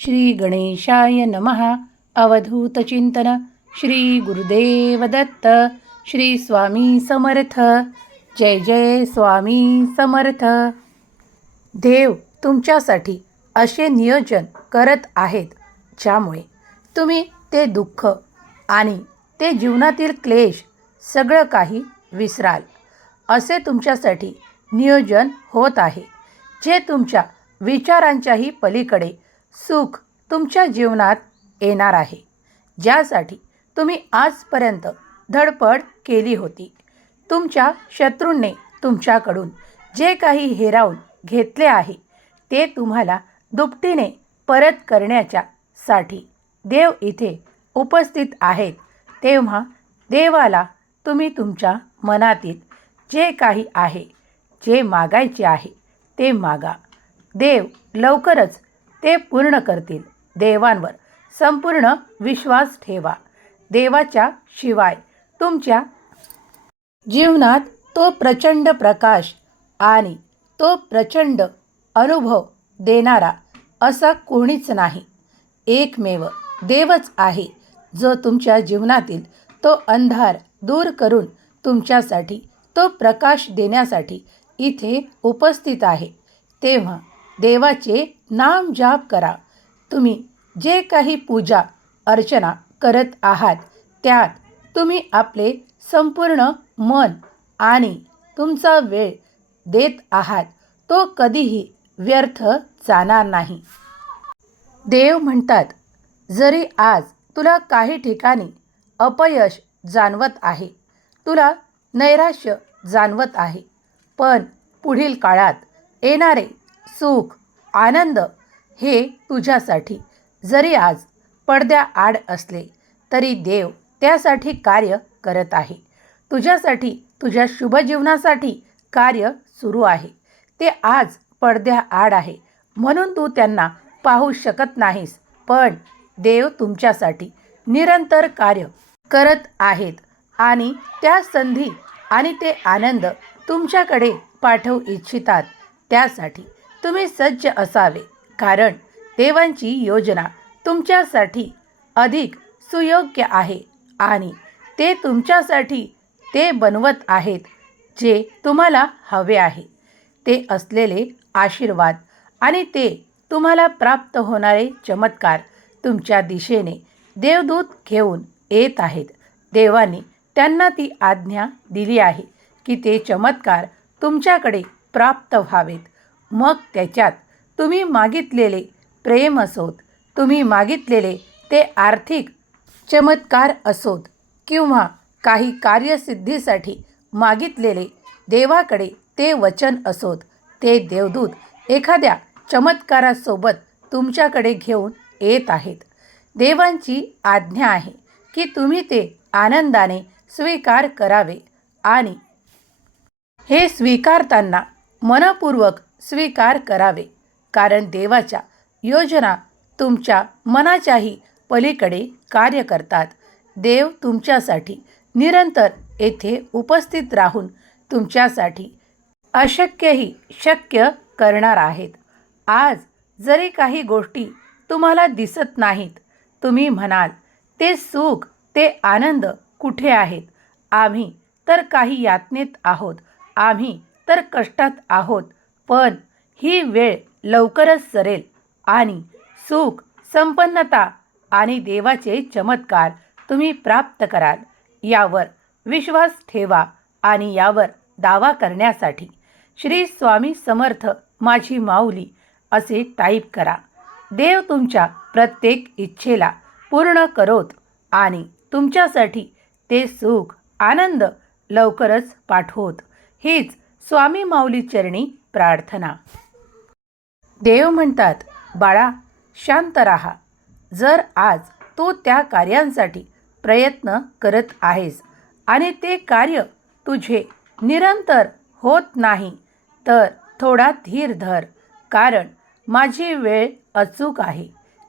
श्री गणेशाय नमः। अवधूतचिंतन श्री गुरुदेव दत्त श्री स्वामी समर्थ। जय जय स्वामी समर्थ। देव तुमच्यासाठी असे नियोजन करत आहेत ज्यामुळे तुम्ही ते दुःख आणि ते जीवनातील क्लेश सगळं काही विसराल. असे तुमच्यासाठी नियोजन होत आहे जे तुमच्या विचारांच्याही पलीकडे सुख तुमच्या जीवनात येणार आहे. ज्यासाठी तुम्ही आजपर्यंत धडपड केली होती. तुमच्या शत्रूंनी तुमच्याकडून जे काही हेरावून घेतले आहे ते तुम्हाला दुपटीने परत करण्याच्या साठी देव इथे उपस्थित आहेत. तेव्हा देवाला तुम्ही तुमच्या मनातील जे काही आहे जे मागायचे आहे ते मागा. देव लवकरच ते पूर्ण करतील. देवांवर संपूर्ण विश्वास ठेवा. देवाच्या शिवाय तुमच्या जीवनात तो प्रचंड प्रकाश आणि तो प्रचंड अनुभव देणारा असा कोणीच नाही. एकमेव देवच आहे जो तुमच्या जीवनातील तो अंधार दूर करून तुमच्यासाठी तो प्रकाश देण्यासाठी इथे उपस्थित आहे. तेव्हा देवाचे नाम जाप करा. तुम्ही जे काही पूजा अर्चना करत आहात त्यात तुम्ही आपले संपूर्ण मन आणि तुमचा वेळ देत आहात तो कधीही व्यर्थ जाणार नाही. देव म्हणतात जरी आज तुला काही ठिकाणी अपयश जाणवत आहे तुला नैराश्य जाणवत आहे पण पुढील काळात येणारे सुख आनंद हे तुझ्यासाठी. जरी आज पडद्याआड असले तरी देव त्यासाठी कार्य करत आहे. तुझ्यासाठी तुझ्या शुभजीवनासाठी कार्य सुरू आहे. ते आज पडद्या आड आहे. म्हणून तू त्यांना पाहू शकत नाहीस पण देव तुमच्यासाठी निरंतर कार्य करत आहेत आणि त्या संधी आणि ते आनंद तुमच्याकडे पाठवू इच्छितात त्यासाठी. तुम्ही सज्ज असावे. कारण देवांची योजना तुमच्यासाठी अधिक सुयोग्य आहे आणि ते तुमच्यासाठी ते बनवत आहेत जे तुम्हाला हवे आहे. ते असलेले आशीर्वाद आणि ते तुम्हाला प्राप्त होणारे चमत्कार तुमच्या दिशेने देवदूत घेऊन येत आहेत. देवाने त्यांना ती आज्ञा दिली आहे की ते चमत्कार तुमच्याकडे प्राप्त व्हावेत. मग त्याच्यात तुम्ही मागितलेले प्रेम असोत. तुम्ही मागितलेले ते आर्थिक चमत्कार असोत किंवा काही कार्यसिद्धीसाठी मागितलेले देवाकडे ते वचन असोत. ते देवदूत एखाद्या चमत्कारासोबत तुमच्याकडे घेऊन येत आहेत. देवांची आज्ञा आहे की तुम्ही ते आनंदाने स्वीकार करावे आणि हे स्वीकारताना मनपूर्वक स्वीकार करावे. कारण देवाच्या योजना तुमच्या मनाच्याही पलीकडे कार्य करतात. देव तुमच्यासाठी निरंतर येथे उपस्थित राहून तुमच्यासाठी अशक्यही शक्य करणार आहेत. आज जरी काही गोष्टी तुम्हाला दिसत नाहीत तुम्ही म्हणाल ते सुख ते आनंद कुठे आहेत? आम्ही तर काही यातनेत आहोत आम्ही तर कष्टात आहोत पण ही वेळ लवकरच सरेल आणि सुख संपन्नता आणि देवाचे चमत्कार तुम्ही प्राप्त कराल. यावर विश्वास ठेवा आणि यावर दावा करण्यासाठी श्री स्वामी समर्थ माझी माऊली असे टाईप करा. देव तुमच्या प्रत्येक इच्छेला पूर्ण करोत आणि तुमच्यासाठी ते सुख आनंद लवकरच पाठवत. हीच स्वामी माऊली चरणी प्रार्थना. देव म्हणतात बाळा शांत राहा. जर आज तू त्या कार्यांसाठी प्रयत्न करत आहेस आणि ते कार्य तुझे निरंतर होत नाही तर थोडा धीर धर कारण माझी वेळ अचूक आहे.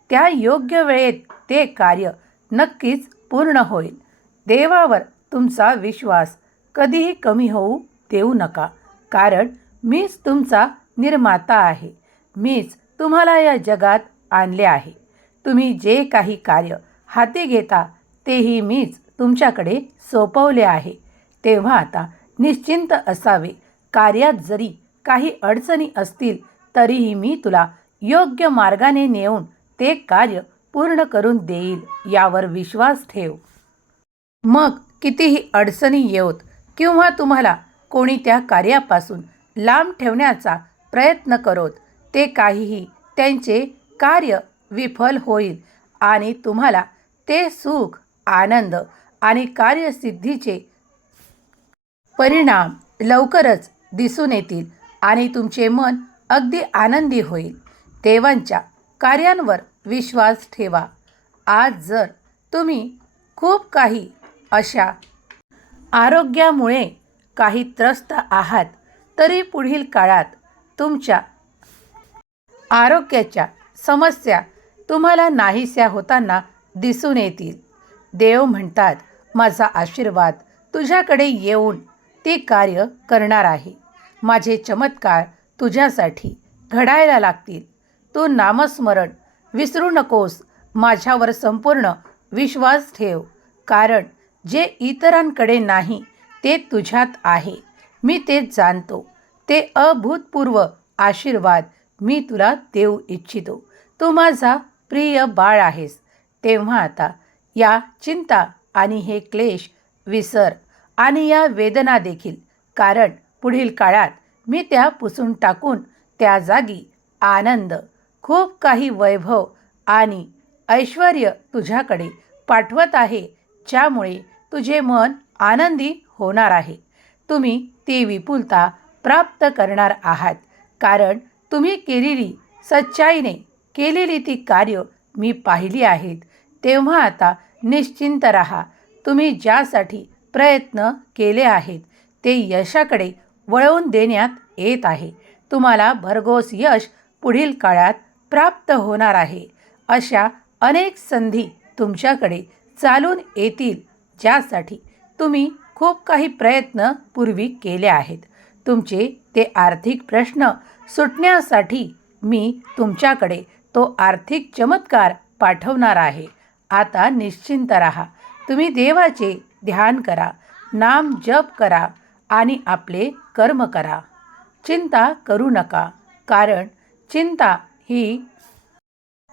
त्या योग्य वेळेत ते कार्य नक्कीच पूर्ण होईल. देवावर तुमचा विश्वास कधीही कमी होऊ देऊ नका कारण मीच तुमचा निर्माता आहे. मीच तुम्हाला या जगात आणले आहे. तुम्ही जे काही कार्य हाती घेता तेही मीच तुमच्याकडे सोपवले आहे. तेव्हा आता निश्चिंत असावे. कार्यात जरी काही अडचणी असतील तरीही मी तुला योग्य मार्गाने नेऊन ते कार्य पूर्ण करून देईल यावर विश्वास ठेव. मग कितीही अडचणी येवत किंवा तुम्हाला कोणी त्या कार्यापासून लांब ठेवण्याचा प्रयत्न करोत. ते काहीही त्यांचे कार्य विफल होईल आणि तुम्हाला ते सुख आनंद आणि कार्यसिद्धीचे परिणाम लवकरच दिसून येतील आणि तुमचे मन अगदी आनंदी होईल. देवांच्या कार्यांवर विश्वास ठेवा. आज जर तुम्ही खूप काही अशा आरोग्यामुळे काही त्रस्त आहात तरी पुढील काळात तुमच्या आरोग्याच्या समस्या तुम्हाला नाहीस्या होताना दिसून येतील. देव म्हणतात माझा आशीर्वाद तुझ्याकडे येऊन ते कार्य करणार आहे. माझे चमत्कार तुझ्यासाठी घडायला लागतील. तू नामस्मरण विसरू नकोस. माझ्यावर संपूर्ण विश्वास ठेव. कारण जे इतरांकडे नाही ते तुझ्यात आहे. मी ते जाणतो. ते अभूतपूर्व आशीर्वाद मी तुला देऊ इच्छितो. तू माझा प्रिय बाळ आहेस. तेव्हा आता या चिंता आणि हे क्लेश विसर आणि या वेदना देखील. कारण पुढील काळात मी त्या पुसून टाकून त्या जागी आनंद खूप काही वैभव आणि ऐश्वर तुझ्याकडे पाठवत आहे ज्यामुळे तुझे मन आनंदी होणार आहे. तुम्ही ती विपुलता प्राप्त करणार आहात. कारण तुम्ही केलेली सच्चाईने केलेली ती कार्य मी पाहिली आहेत. तेव्हा आता निश्चिंत राहा. तुम्ही ज्यासाठी प्रयत्न केले आहेत ते यशाकडे वळवून देण्यात येत आहे. तुम्हाला भरघोस यश पुढील काळात प्राप्त होणार आहे. अशा अनेक संधी तुमच्याकडे चालून येतील ज्यासाठी तुम्ही खूप काही प्रयत्न पूर्वी केले आहेत. तुमचे ते आर्थिक प्रश्न सुटण्यासाठी मी तुमच्याकडे तो आर्थिक चमत्कार पाठवणार आहे. आता निश्चिंत राहा. तुम्ही देवाचे ध्यान करा नाम जप करा आणि आपले कर्म करा. चिंता करू नका कारण चिंता ही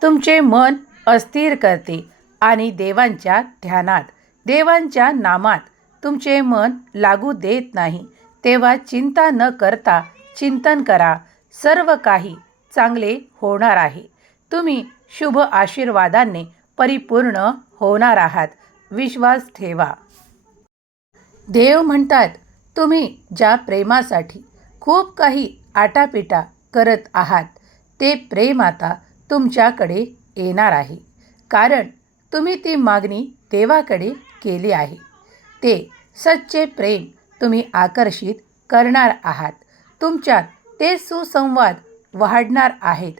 तुमचे मन अस्थिर करते आणि देवांच्या ध्यानात देवांच्या नामात तुमचे मन लागू देत नाही. तेव्हा चिंता न करता चिंतन करा. सर्व काही चांगले होणार आहे. तुम्ही शुभ आशीर्वादाने परिपूर्ण होणार आहात. विश्वास ठेवा. देव म्हणतात तुम्ही ज्या प्रेमासाठी खूप काही आटापिटा करत आहात ते प्रेम आता तुमच्याकडे येणार आहे. कारण तुम्ही ती मागणी देवाकडे केली आहे. ते सच्चे प्रेम तुम्ही आकर्षित करणार आहात. तुमच्यात ते सुसंवाद वाढणार आहेत.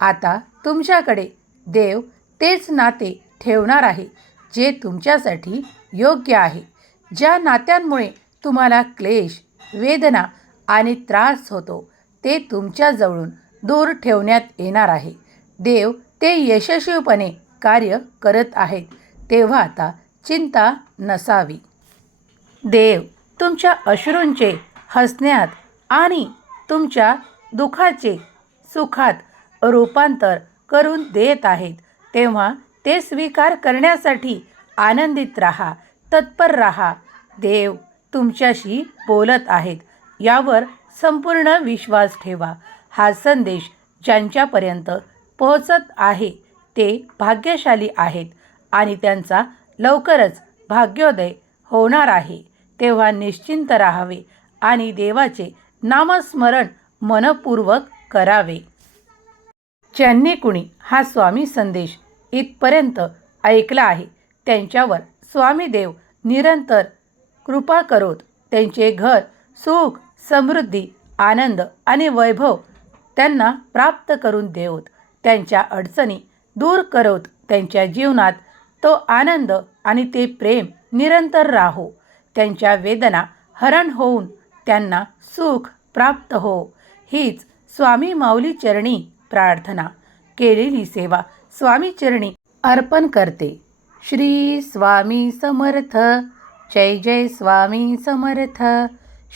आता तुमच्याकडे देव तेच नाते ठेवणार आहे जे तुमच्यासाठी योग्य आहे. ज्या नात्यांमुळे तुम्हाला क्लेश वेदना आणि त्रास होतो ते तुमच्याजवळून दूर ठेवण्यात येणार आहे. देव ते यशस्वीपणे कार्य करत आहेत तेव्हा आता चिंता नसावी. देव तुमच्या अश्रूंचे हसण्यात आणि तुमच्या दुःखाचे सुखात रूपांतर करून देत आहेत. तेव्हा ते स्वीकार करण्यासाठी आनंदित राहा तत्पर राहा. देव तुमच्याशी बोलत आहेत यावर संपूर्ण विश्वास ठेवा. हा संदेश ज्यांच्यापर्यंत पोहोचत आहे ते भाग्यशाली आहेत आणि त्यांचा लवकरच भाग्योदय होणार आहे. तेव्हा निश्चिंत राहावे आणि देवाचे नामस्मरण मनपूर्वक करावे. ज्यांनी कुणी हा स्वामी संदेश इथपर्यंत ऐकला आहे त्यांच्यावर स्वामी देव निरंतर कृपा करोत त्यांचे घर सुख समृद्धी आनंद आणि वैभव त्यांना प्राप्त करून देवत. त्यांच्या अडचणी दूर करत त्यांच्या जीवनात तो आनंद आणि ते प्रेम निरंतर राहो. त्यांच्या वेदना हरण होऊन त्यांना सुख प्राप्त हो. हीच स्वामी माऊली चरणी प्रार्थना. केलेली सेवा स्वामी चरणी अर्पण करते. श्री स्वामी समर्थ. जय जय स्वामी समर्थ.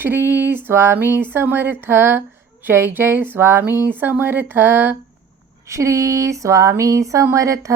श्री स्वामी समर्थ. जय जय स्वामी समर्थ. श्री स्वामी समर्थ.